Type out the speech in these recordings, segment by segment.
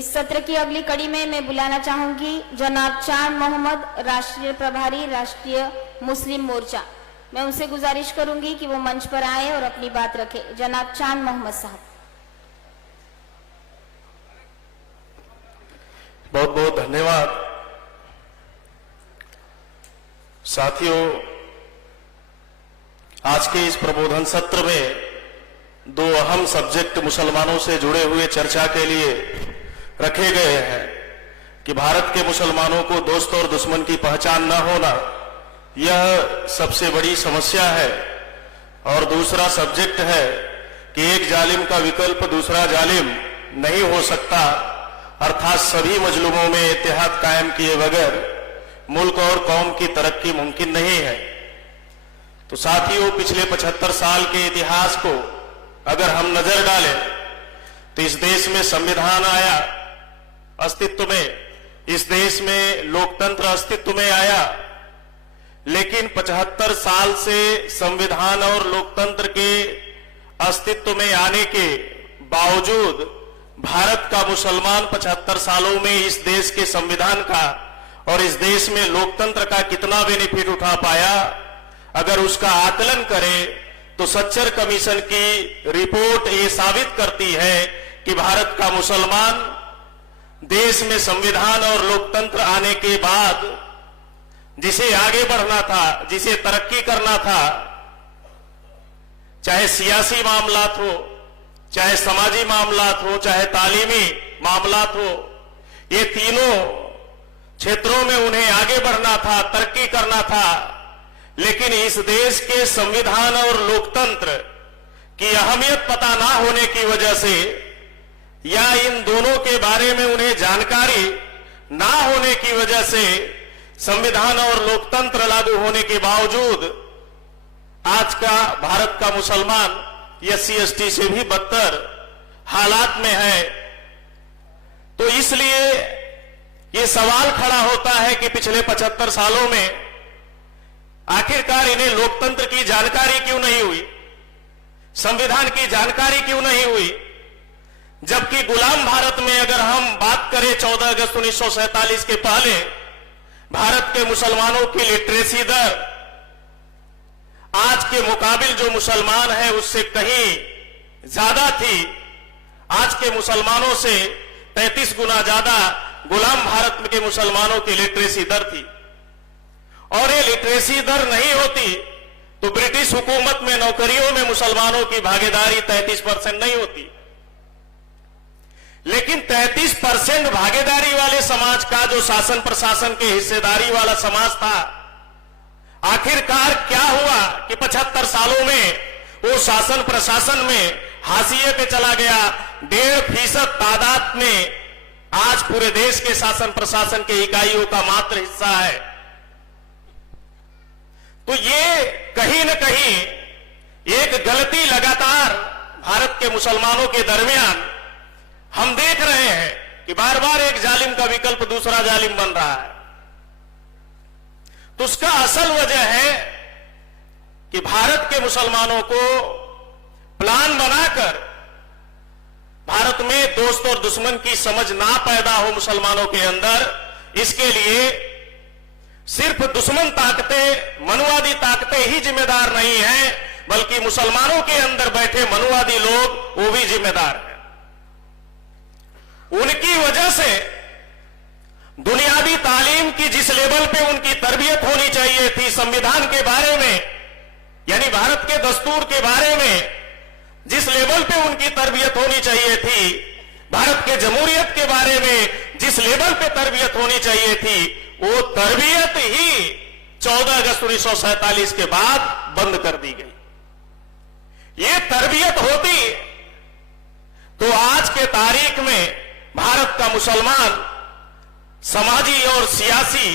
इस सत्र की अगली कड़ी में मैं बुलाना चाहूंगी जनाब चांद मोहम्मद, राष्ट्रीय प्रभारी, राष्ट्रीय मुस्लिम मोर्चा। मैं उनसे गुजारिश करूंगी कि वो मंच पर आए और अपनी बात रखें। जनाब चांद मोहम्मद साहब। बहुत बहुत धन्यवाद। साथियों, आज के इस प्रबोधन सत्र में दो अहम सब्जेक्ट मुसलमानों से जुड़े हुए चर्चा के लिए रखे गए हैं कि भारत के मुसलमानों को दोस्त और दुश्मन की पहचान न होना, यह सबसे बड़ी समस्या है। और दूसरा सब्जेक्ट है कि एक जालिम का विकल्प दूसरा जालिम नहीं हो सकता, अर्थात सभी मजलूमों में इत्तेहाद कायम किए बगैर मुल्क और कौम की तरक्की मुमकिन नहीं है। तो साथियों, पिछले 75 साल के इतिहास को अगर हम नजर डालें तो इस देश में संविधान आया, अस्तित्व में, इस देश में लोकतंत्र अस्तित्व में आया, लेकिन 75 साल से संविधान और लोकतंत्र के अस्तित्व में आने के बावजूद भारत का मुसलमान 75 सालों में इस देश के संविधान का और इस देश में लोकतंत्र का कितना बेनिफिट उठा पाया, अगर उसका आकलन करें तो सच्चर कमीशन की रिपोर्ट ये साबित करती है कि भारत का मुसलमान देश में संविधान और लोकतंत्र आने के बाद जिसे आगे बढ़ना था, जिसे तरक्की करना था, चाहे सियासी मामलात हो, चाहे समाजी मामलात हो, चाहे तालीमी मामलात हो, ये तीनों क्षेत्रों में उन्हें आगे बढ़ना था, तरक्की करना था। लेकिन इस देश के संविधान और लोकतंत्र की अहमियत पता ना होने की वजह से या इन दोनों के बारे में उन्हें जानकारी ना होने की वजह से संविधान और लोकतंत्र लागू होने के बावजूद आज का भारत का मुसलमान SC/ST से भी बदतर हालात में है। तो इसलिए ये सवाल खड़ा होता है कि पिछले 75 सालों में आखिरकार इन्हें लोकतंत्र की जानकारी क्यों नहीं हुई, संविधान की जानकारी क्यों नहीं हुई, जबकि गुलाम भारत में अगर हम बात करें 14 अगस्त 1947 के पहले भारत के मुसलमानों की लिटरेसी दर आज के मुकाबिल जो मुसलमान है उससे कहीं ज्यादा थी। आज के मुसलमानों से 33 गुना ज्यादा गुलाम भारत के मुसलमानों की लिटरेसी दर थी। और ये लिटरेसी दर नहीं होती तो ब्रिटिश हुकूमत में नौकरियों में मुसलमानों की भागीदारी 33% नहीं होती। लेकिन 33% भागीदारी वाले समाज का जो शासन प्रशासन के हिस्सेदारी वाला समाज था, आखिरकार क्या हुआ कि 75 सालों में वो शासन प्रशासन में हाशिए पे चला गया। 1.5% तादाद में आज पूरे देश के शासन प्रशासन के इकाइयों का मात्र हिस्सा है। तो ये कहीं न कहीं एक गलती लगातार भारत के मुसलमानों के दरमियान हम देख रहे हैं कि बार बार एक जालिम का विकल्प दूसरा जालिम बन रहा है। तो उसका असल वजह है कि भारत के मुसलमानों को प्लान बनाकर भारत में दोस्त और दुश्मन की समझ ना पैदा हो मुसलमानों के अंदर, इसके लिए सिर्फ दुश्मन ताकतें, मनुवादी ताकतें ही जिम्मेदार नहीं हैं, बल्कि मुसलमानों के अंदर बैठे मनुवादी लोग वो भी जिम्मेदार हैं। उनकी वजह से बुनियादी तालीम की जिस लेवल पे उनकी तरबियत होनी चाहिए थी, संविधान के बारे में यानी भारत के दस्तूर के बारे में जिस लेवल पे उनकी तरबियत होनी चाहिए थी, भारत के जमहूरियत के बारे में जिस लेवल पे तरबियत होनी चाहिए थी, वो तरबियत ही 14 अगस्त 1947 के बाद बंद कर दी गई। ये तरबियत होती तो आज के तारीख में भारत का मुसलमान समाजी और सियासी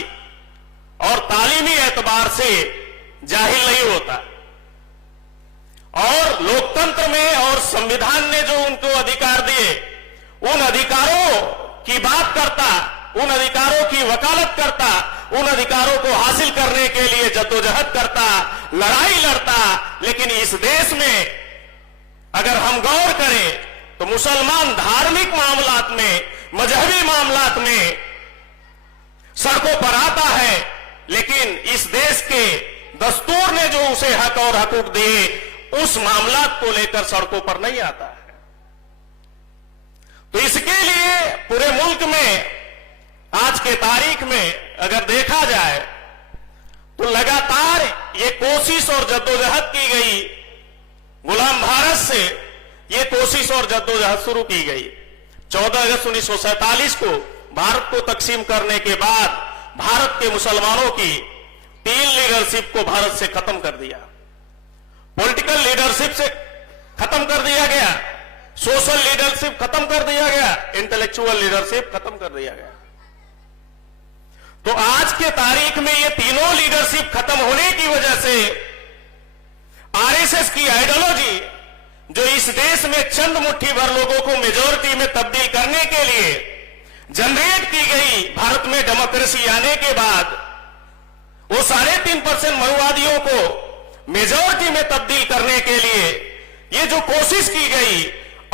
और तालीमी एतबार से जाहिल नहीं होता। और लोकतंत्र में और संविधान ने जो उनको अधिकार दिए, उन अधिकारों की बात करता, उन अधिकारों की वकालत करता, उन अधिकारों को हासिल करने के लिए जद्दोजहद करता, लड़ाई लड़ता। लेकिन इस देश में अगर हम गौर करें तो मुसलमान धार्मिक मामलात में मजहबी मामलात में सड़कों पर आता है, लेकिन इस देश के दस्तूर ने जो उसे हक और हकूक दिए उस मामलात को लेकर सड़कों पर नहीं आता है। तो इसके लिए पूरे मुल्क में आज के तारीख में अगर देखा जाए तो लगातार ये कोशिश और जद्दोजहद की गई, गुलाम भारत से ये कोशिश और जद्दोजहद शुरू की गई। 14 अगस्त 1947 को भारत को तकसीम करने के बाद भारत के मुसलमानों की 3 लीडरशिप को भारत से खत्म कर दिया। पॉलिटिकल लीडरशिप से खत्म कर दिया गया, सोशल लीडरशिप खत्म कर दिया गया, इंटेलेक्चुअल लीडरशिप खत्म कर दिया गया। तो आज के तारीख में ये तीनों लीडरशिप खत्म होने की वजह से आरएसएस की आइडियोलॉजी, जो इस देश में चंद मुट्ठी भर लोगों को मेजॉरिटी में तब्दील करने के लिए जनरेट की गई, भारत में डेमोक्रेसी आने के बाद वो 3.5% मनुवादियों को मेजॉरिटी में तब्दील करने के लिए ये जो कोशिश की गई,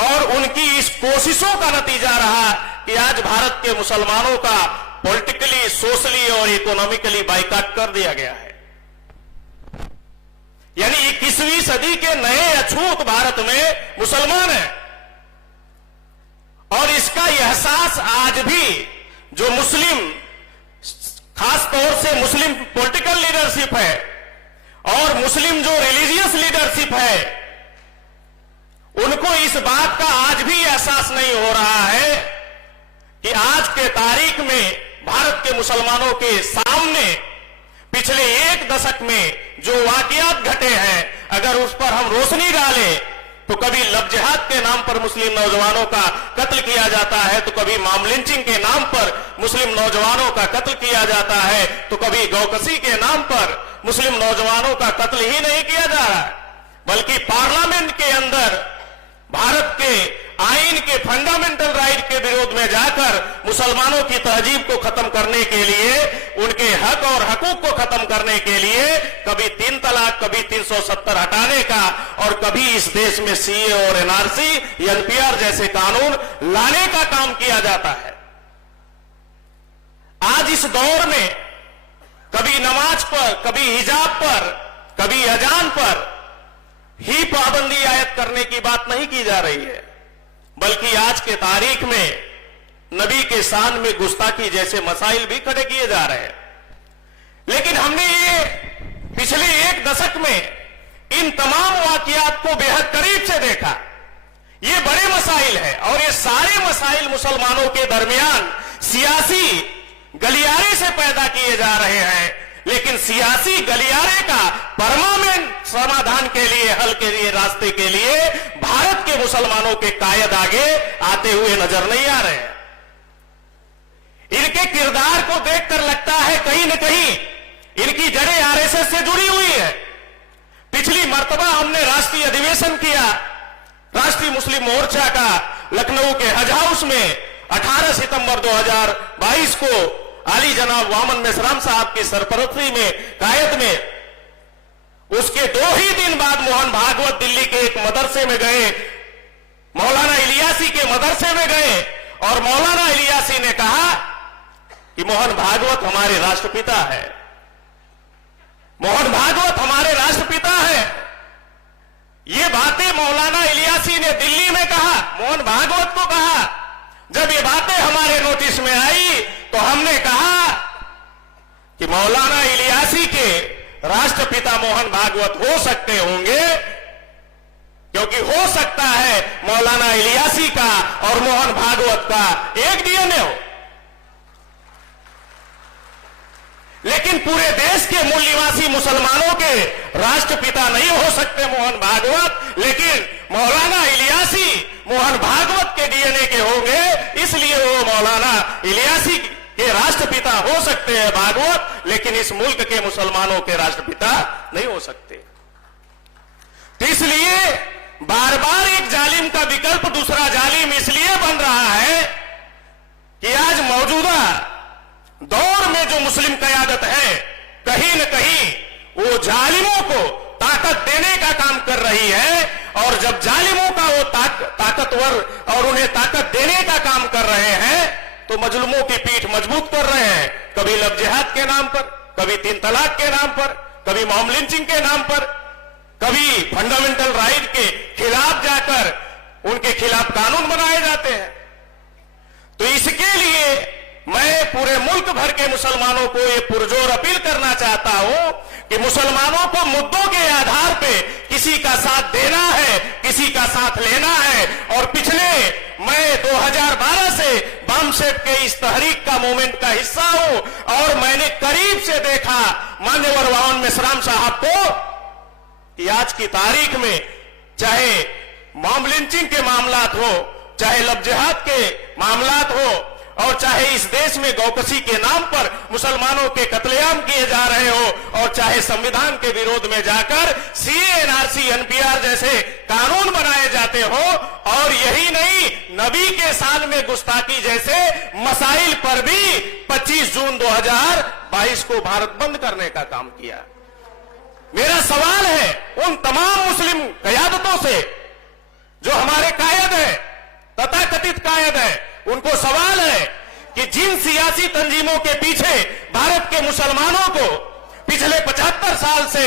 और उनकी इस कोशिशों का नतीजा रहा कि आज भारत के मुसलमानों का पॉलिटिकली, सोशली और इकोनॉमिकली बाइकाट कर दिया गया है। यानी 21वीं सदी के नए अछूत भारत में मुसलमान हैं, और इसका एहसास आज भी जो मुस्लिम, खास तौर से मुस्लिम पॉलिटिकल लीडरशिप है और मुस्लिम जो रिलीजियस लीडरशिप है, उनको इस बात का आज भी एहसास नहीं हो रहा है कि आज के तारीख में भारत के मुसलमानों के सामने पिछले 1 दशक में जो वाकयात घटे हैं, अगर उस पर हम रोशनी डालें तो कभी लव जिहाद के नाम पर मुस्लिम नौजवानों का कत्ल किया जाता है, तो कभी मॉब लिंचिंग के नाम पर मुस्लिम नौजवानों का कत्ल किया जाता है, तो कभी गौकसी के नाम पर मुस्लिम नौजवानों का कत्ल ही नहीं किया जा रहा है, बल्कि पार्लियामेंट के अंदर भारत के आईन के फंडामेंटल राइट के विरोध में जाकर मुसलमानों की तहजीब को खत्म करने के लिए, उनके हक और हकूक को खत्म करने के लिए कभी 3 तलाक, कभी 370 हटाने का, और कभी इस देश में सीए और एनआरसी, एनपीआर जैसे कानून लाने का काम किया जाता है। आज इस दौर में कभी नमाज पर, कभी हिजाब पर, कभी अजान पर ही पाबंदी आयत करने की बात नहीं की जा रही है, बल्कि आज के तारीख में नबी के शान में गुस्ताखी जैसे मसाइल भी खड़े किए जा रहे हैं। लेकिन हमने ये पिछले 1 दशक में इन तमाम वाकयात को बेहद करीब से देखा। ये बड़े मसाइल हैं, और ये सारे मसाइल मुसलमानों के दरमियान सियासी गलियारे से पैदा किए जा रहे हैं, लेकिन सियासी गलियारे का परमानेंट समाधान के लिए, हल के लिए, रास्ते के लिए भारत के मुसलमानों के कायद आगे आते हुए नजर नहीं आ रहे हैं। इनके किरदार को देखकर लगता है कहीं न कहीं इनकी जड़ें आरएसएस से जुड़ी हुई है। पिछली मर्तबा हमने राष्ट्रीय अधिवेशन किया राष्ट्रीय मुस्लिम मोर्चा का लखनऊ के हज हाउस में 18 सितंबर 2022 को आली जनाब वामन मेश्राम साहब की सरपरस्ती में, कायद में। उसके 2 ही दिन बाद मोहन भागवत दिल्ली के एक मदरसे में गए, मौलाना इलियासी के मदरसे में गए, और मौलाना इलियासी ने कहा कि मोहन भागवत हमारे राष्ट्रपिता है, मोहन भागवत हमारे राष्ट्रपिता है। ये बातें मौलाना इलियासी ने दिल्ली में कहा, मोहन भागवत को कहा। जब ये बातें हमारे नोटिस में आई तो हमने कहा कि मौलाना इलियासी के राष्ट्रपिता मोहन भागवत हो सकते होंगे, क्योंकि हो सकता है मौलाना इलियासी का और मोहन भागवत का एक डीएनए हो, लेकिन पूरे देश के मूल निवासी मुसलमानों के राष्ट्रपिता नहीं हो सकते मोहन भागवत। लेकिन मौलाना इलियासी मोहन भागवत के डीएनए के होंगे, इसलिए वो मौलाना इलियासी के राष्ट्रपिता हो सकते हैं भागवत, लेकिन इस मुल्क के मुसलमानों के राष्ट्रपिता नहीं हो सकते। तो इसलिए बार बार एक जालिम का विकल्प दूसरा जालिम इसलिए बन रहा है कि आज मौजूदा दौर में जो मुस्लिम कयादत है, कहीं न कहीं वो जालिमों को ताकत देने का काम कर रही है, और जब जालिमों का वो ताकतवर और उन्हें ताकत देने का काम कर रहे हैं तो मजलूमों की पीठ मजबूत कर रहे हैं, कभी लव जिहाद के नाम पर, कभी 3 तलाक के नाम पर, कभी मॉब लिंचिंग के नाम पर, कभी फंडामेंटल राइट के खिलाफ जाकर उनके खिलाफ कानून बनाए जाते हैं। तो इसके लिए मैं पूरे मुल्क भर के मुसलमानों को ये पुरजोर अपील करना चाहता हूं कि मुसलमानों को मुद्दों के आधार पे किसी का साथ देना है, किसी का साथ लेना है। और पिछले मैं 2012 से बामसेट के इस तहरीक का मूवमेंट का हिस्सा हूं और मैंने करीब से देखा मान्यवर वावन मेश्राम साहब को कि आज की तारीख में चाहे मॉब लिंचिंग के मामलात हो, चाहे लव जिहाद के मामलात हो और चाहे इस देश में गौकशी के नाम पर मुसलमानों के कत्लेआम किए जा रहे हो और चाहे संविधान के विरोध में जाकर सीए, एनआरसी, एनपीआर जैसे कानून बनाए जाते हो और यही नहीं नबी के साल में गुस्ताखी जैसे मसाइल पर भी 25 जून 2022 को भारत बंद करने का काम किया। मेरा सवाल है उन तमाम मुस्लिम कयादतों से जो हमारे कायद है, तथाकथित कायद है, उनको सवाल है कि जिन सियासी तंजीमों के पीछे भारत के मुसलमानों को पिछले 75 साल से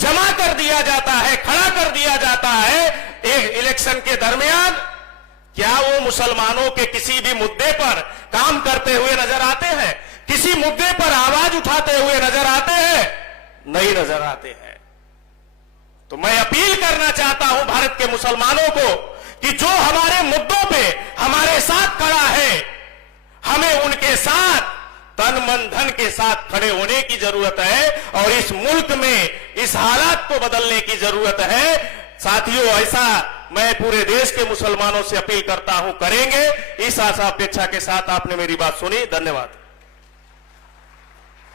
जमा कर दिया जाता है, खड़ा कर दिया जाता है एक इलेक्शन के दरमियान, क्या वो मुसलमानों के किसी भी मुद्दे पर काम करते हुए नजर आते हैं? किसी मुद्दे पर आवाज उठाते हुए नजर आते हैं? नहीं नजर आते हैं। तो मैं अपील करना चाहता हूं भारत के मुसलमानों को कि जो हमारे मुद्दों पे हमारे साथ खड़ा है, हमें उनके साथ तन मन धन के साथ खड़े होने की जरूरत है और इस मुल्क में इस हालात को बदलने की जरूरत है। साथियों, ऐसा मैं पूरे देश के मुसलमानों से अपील करता हूं, करेंगे। इस आशा अपेक्षा के साथ आपने मेरी बात सुनी। धन्यवाद।